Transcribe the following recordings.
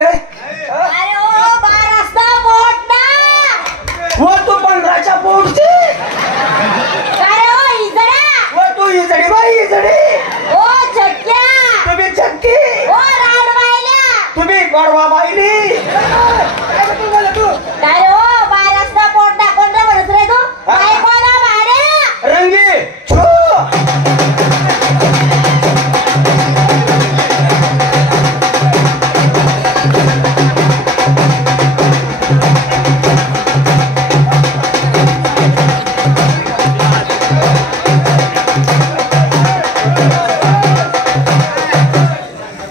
अरे ओ 12चा पोट ना वो तू 15च्या पोटची अरे ओ इजडा वो तू इजडी बाई इजडी ओ चक्क्या तुम्ही चक्की ओ राडवायल्या तुम्ही गडवा बाईली अरे ओ 12चा पोट ना कोण म्हणत रे तू काय कोणा भाड्या रंगी छो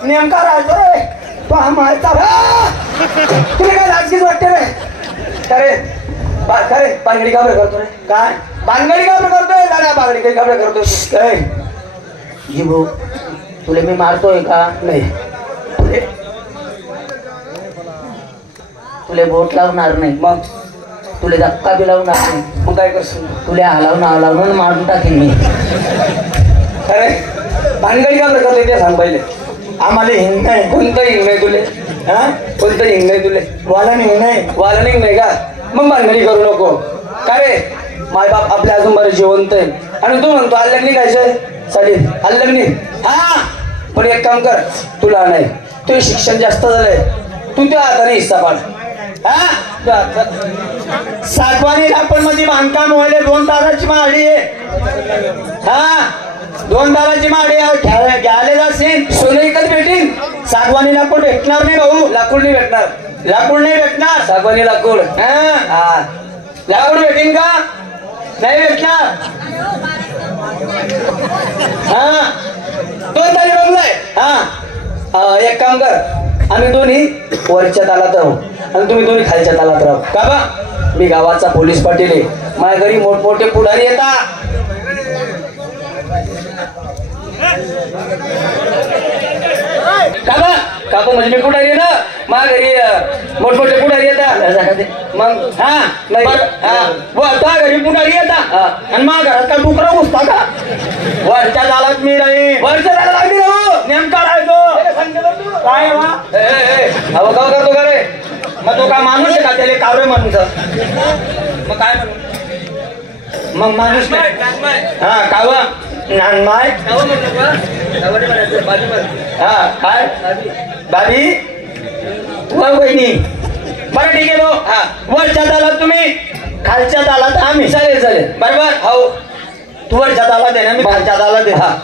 नेमका राहतो रे तो हा मायचा तुला काय लाजकीच वाटते रे खरे बांगडी काबरे करतो रे काय बांगडी काबरे करतोय दादा बांगडी काही काबरे करतोय काय जी भाऊ तुला मी मारतोय का नाही तुले बोट लावणार नाही मग तुले धक्का बी लावणार नाही मग काय करशील तुला हलावून मारून टाकेन मी अरे बांगडी काबरे करतोय ते सांग पहिले आम्हाला हिंग नाही कोणतं हिंग नाही तुले हा कोणतं हिंग नाही तुले वाला हिंग नाही का मग बांधणी करू नको काय रे मायबाप आपल्या अजून बरे जिवंत आहे आणि तू म्हणतो अल्लगनी खायचंय चालेल अल्लगनी हा पण एक काम कर तुला नाही तुझे शिक्षण जास्त झालंय तू त्या हाताने हिस्सा पाड हा 7वानी आपण मध्ये बांधकाम व्हायला 2 ताराची माडी आहे हा 2 ताराची माडी घ्यायला जाशील सोनं इकत भेटीन 7वानी लाकूड भेटणार नाही भाऊ लाकूड नाही भेटणार 7वानी लाकूड हा लाकूड भेटीन का नाही भेटणार हा 2 तारी बघलाय हा एक काम कर आम्ही दोन्ही वरच्या तालात राहू आणि तुम्ही दोन्ही खालच्या तालात राहू का बा मी गावाचा पोलीस पाटील आहे माझ्या घरी मोठमोठे पुढारी येतात काका म्हणजे मी पुढारी ना माझ्या घरी मोठमोठे पुढारी येतात मग हा नाही घरी पुढारी येतात आणि माझ्या घरात काय डुकरा घुसता का वरच्या दालात मी राही वरच्या दालात आम्ही राहू नेमका राहायचो काय अहो गाव करतो का रे मग तो काय माणूस आहे का त्याला कावरे माणूस मग काय म्हणू मग माणूस हा कावा नानमाय हा काय बाबी वहिनी बरं ठीक आहे भाऊ हा वरच्या दालात तुम्ही खालच्या दालात आम्ही चालेल बरोबर हो तू वरच्या दालात आहे ना मी खालच्या दालात आहे हा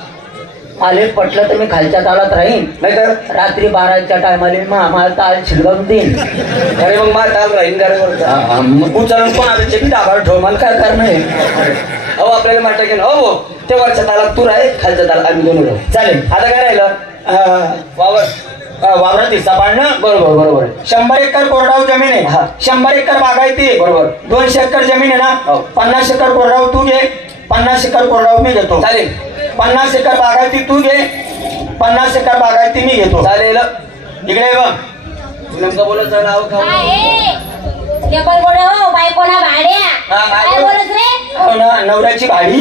आले पटलं तर मी खालच्या तालात राहीन नाही तर रात्री 12च्या टायमाला आम्हाला ताल शिलगावून देईन अरे मग मला ताल राहीन उचलून पण आले चेपी दाबावर ठेव मला काय करणार आहे अहो आपल्याला माहिती की हो ते वरच्या तालात तू राही खालच्या तालात आम्ही दोन्ही राहू चालेल आता काय राहिलं वावरात हिस्सा पाडणं बरोबर 100 एकर कोरडाऊ जमीन आहे हा 100 एकर बागायती बरोबर 200 एकर जमीन आहे ना 50 एकर कोरडाऊ तू घे 50 एकर कोरडाऊ मी घेतो चालेल 50 एकर बागायती तू घे 50 एकर बागायती मी घेतो चालेल इकडे बघ नेमकं बोलत नाव बायकोना भाड्या काय बोलत रे नवऱ्याची भाडी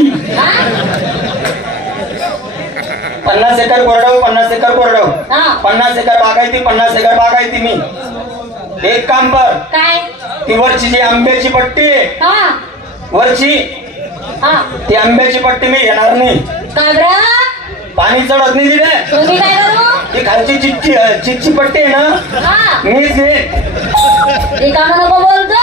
50 एकर कोरडाऊ 50 एकर कोरडाऊ 50 एकर बागायती 50 एकर बागायती मी एक काम कर काय ती वरची जी आंब्याची पट्टी आहे वरची ती आंब्याची पट्टी मी घेणार नाही पाणी चढत नाही तिथे ती खालची चिच्ची पट्टी आहे ना मीच नको बोलतो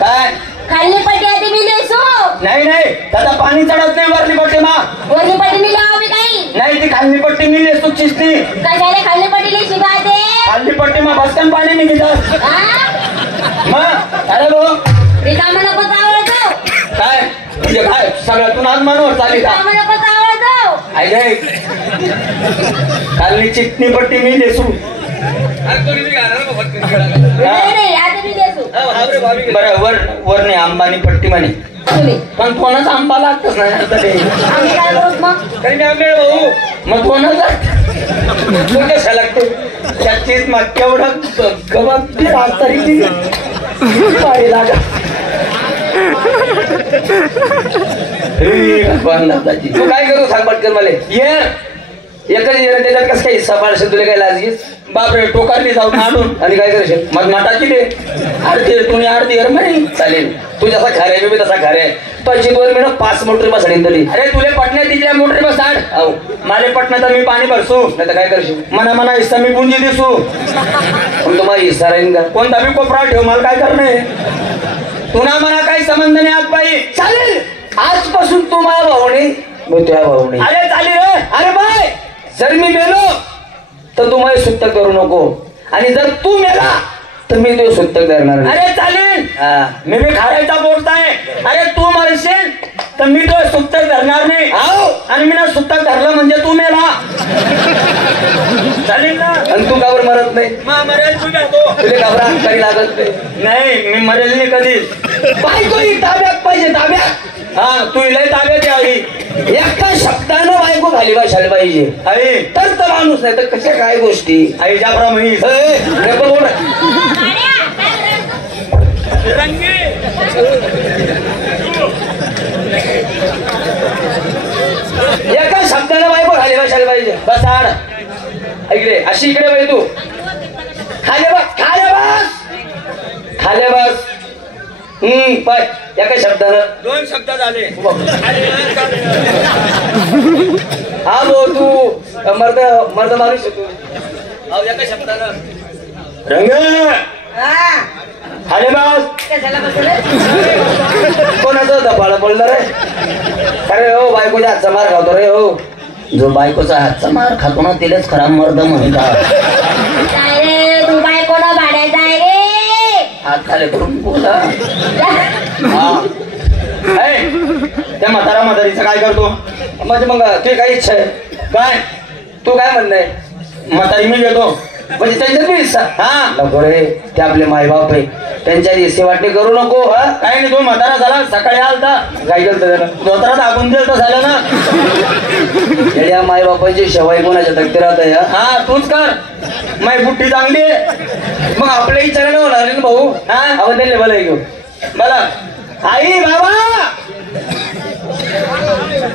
काय खाल्ली पट्टी आधी मी लेसू नाही दादा पाणी चढत नाही वरली पट्टी वरली पट्टी मी लावावी काही नाही ती खाल्ली पट्टी मी लेसू चिसती कशाला खाल्ली पट्टी लेशी बाते खाल्ली पट्टी बसकन पाणी मी घेतात मग अरे भाऊ रिकामा नको चावळतो काय तुझे काय सगळ्यातून आज मनवर चाली का नको चावळतो ऐक खाल्ली चिकनी पट्टी मी लेसू बरं वर नाही आंबानी पट्टी म्हणे पण कोणाचा आंबा लागतच नाही भाऊ मग कोणाचा कशा लागते त्याचीच मग केवढं गवत तरी पाळी लागत तू काय करू सांग पटकन मला ये एकच त्याच्यात कसं काही हिस्सा पाडशील तुला काय लाजगीस बापरे टोकारली जाऊन आणून आणि काय करशील मग माटा केली अर्धी तुम्ही अर्धी नाही चालेल तू जसा खारे मी तसा खारे तुझी 2 मिनिट 5 मोटर बसडीन तरी अरे तुले पटण्या तिथल्या मोटर बसाड हो माले पटण्याचा मी पाणी भरसू नाही तर काय करशील मना मना हिस्सा मी गुंजी दिसू पण तुम्हाला हिस्सा राहील का कोणता मी कोपरा ठेव मला काय करणे तुला मला काही संबंध नाही आज बाई चालेल आजपासून तू माझा भाऊ नाही मी तुझ्या भाऊ नाही अरे चालेल रे अरे बाय जर मी मेलो तर तू मला सुट्ट करू नको आणि जर तू मेला तर मी तो सुट्ट करणार अरे चालेल मी खारायचा बोलताय अरे तू मरशील तर मी तो सुट्ट धरणार नाही आणि मी ना सुट्ट धरलं म्हणजे तू मेला चालेल ना आणि तू कावर मरत नाही मरेल तू तुला घाबरा काही लागत नाही मी मरेल नाही कधीच बायको ही ताब्यात पाहिजे ताब्यात हा तू लय ताब्यात यावी एका शब्दानं बायको खाली बसायला पाहिजे आई तर माणूस नाही तर कशा काय गोष्टी आई ज्याप्रमाणे बोल एका शब्दानं बायको खाली बसायला पाहिजे बस आड इकडे अशी इकडे पाहिजे तू खाली बस खाली बस पाय एका शब्दानं 2 शब्द झाले हा भाऊ तू मर्द माणूस तू एका शब्दानं रंग खाली बस कोणाचं दफाळा बोलणार रे अरे हो बायकोच्या हातचा मार खातो रे हो जो बायकोचा हातचा मार खातो ना तिलाच खरा मर्द म्हणतात तू बायकोला भाड्याचा आहे रे हात खाली करून बोला त्या म्हातारीचं काय करतो म्हणजे मग तुझी काय इच्छा आहे काय तू काय म्हणणं म्हातारी मी घेतो म्हणजे त्यांच्यात मी हिस्सा नको रे ते आपले मायबाप आहे त्यांच्या हिस्से वाटणे करू नको काही नाही तू म्हातारा झाला सकाळी आलता काय केलं त्याला धोत्रा दाखवून दिल तर झालं ना या मायबापांची शेवाई कोणाच्या तक्ते राहत हा तूच कर माय बुट्टी चांगली मग आपल्या इच्छाने होणार ना भाऊ आपण त्यांनी भला घेऊ मला आई बाबा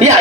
या